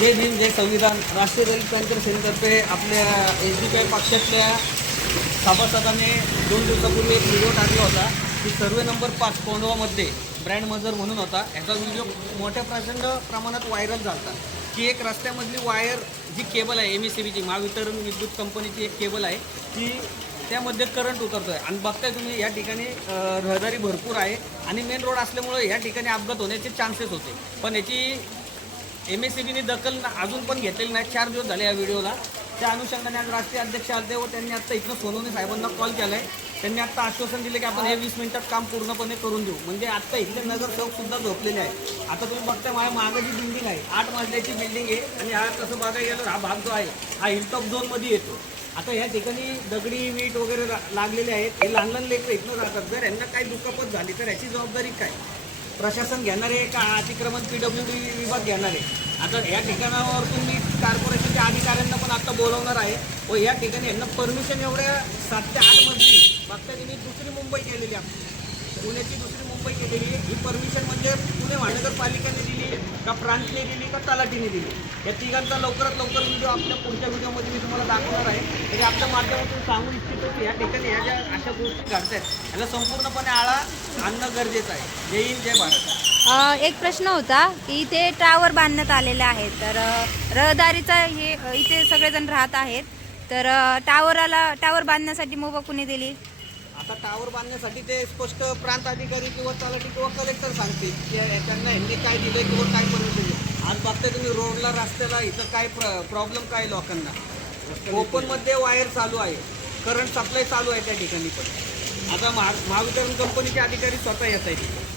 जय भीम जय संविधान. राष्ट्रीय दलित पॅंथर सेनेतर्फे आपल्या SDPI पक्षातल्या सभासदांनी 2 दिवसापूर्वी एक व्हिडिओ टाकला होता की सर्वे नंबर 5 कोंडवामध्ये ब्रँड मजर म्हणून होता. याचा व्हिडिओ मोठ्या प्रचंड प्रमाणात व्हायरल झाला की एक रस्त्यामधली वायर जी केबल आहे MSCBची महावितरण विद्युत कंपनीची एक केबल आहे की त्यामध्ये करंट उतरतोय आणि बघताय तुम्ही या ठिकाणी रहदारी भरपूर आहे आणि मेन रोड असल्यामुळे या ठिकाणी अपघात होण्याचे चान्सेस होते. पण याची MSCBने दखल अजून पण घेतलेली नाही. 4 दिवस झाले या व्हिडिओला. त्या अनुषंगाने आज राष्ट्रीय अध्यक्ष आले व त्यांनी आत्ता इथं सोनवणे साहेबांना कॉल केला आहे. त्यांनी आत्ता आश्वासन दिले की आपण हे 20 मिनिटात काम पूर्णपणे करून देऊ. म्हणजे आत्ता इथले नगरसेवकसुद्धा झोपलेले आहे. आता तुम्ही बघताय माझ्या मागं जी बिल्डिंग आहे 8 मजल्याची बिल्डिंग आहे आणि हा तसं बघायला गेलं हा भाग जो आहे हा हिलटॉप झोनमध्ये येतो. आता या ठिकाणी दगडी वीट वगैरे लागलेले आहेत. हे लहान लहान लेकरं इथनं राहतात. जर यांना काही दुखापत झाली तर याची जबाबदारी काय? प्रशासन घेणार आहे का अतिक्रमण PWD विभाग घेणार आहे? आता या ठिकाणावर तुम्ही कॉर्पोरेशनच्या अधिकाऱ्यांना पण आता बोलवणार आहे व या ठिकाणी यांना परमिशन एवढ्या 7 ते 8 मजली मागच्या त्यांनी दुसरी मुंबई केलेली आहे. पुण्याची दुसरी मुंबई केलेली आहे. ही परमिशन म्हणजे पुणे महानगरपालिकेने दिली का प्रांतने दिली का तलाठीने दिली? या तिघांचा लवकरात लवकर व्हिडिओ आपल्या पुढच्या व्हिडिओमध्ये मी तुम्हाला दाखवणार आहे. तरी आपल्या माध्यमातून सांगू इच्छितो की या ठिकाणी ह्या ज्या अशा गोष्टी घडत आहेत याला संपूर्णपणे आळा आणणं गरजेचं आहे. जय हिंद जय भारत. एक प्रश्न होता की इथे टावर बांधण्यात आलेले आहेत, तर रहदारीचा हे इथे सगळेजण राहत आहेत, तर टावर बांधण्यासाठी मुभा कुणी दिली? आता टावर बांधण्यासाठी ते स्पष्ट प्रांत अधिकारी किंवा तलाठी किंवा कलेक्टर सांगतील की त्यांना ह्यांनी काय दिलं किंवा काय परमिशन दिलं. आज बघताय तुम्ही रोडला रस्त्याला इथं काय प्रॉब्लेम काय लोकांना ओपनमध्ये वायर चालू आहे, करंट सप्लाय चालू आहे त्या ठिकाणी. पण आता महावितरण कंपनीचे अधिकारी स्वतः येत आहेत.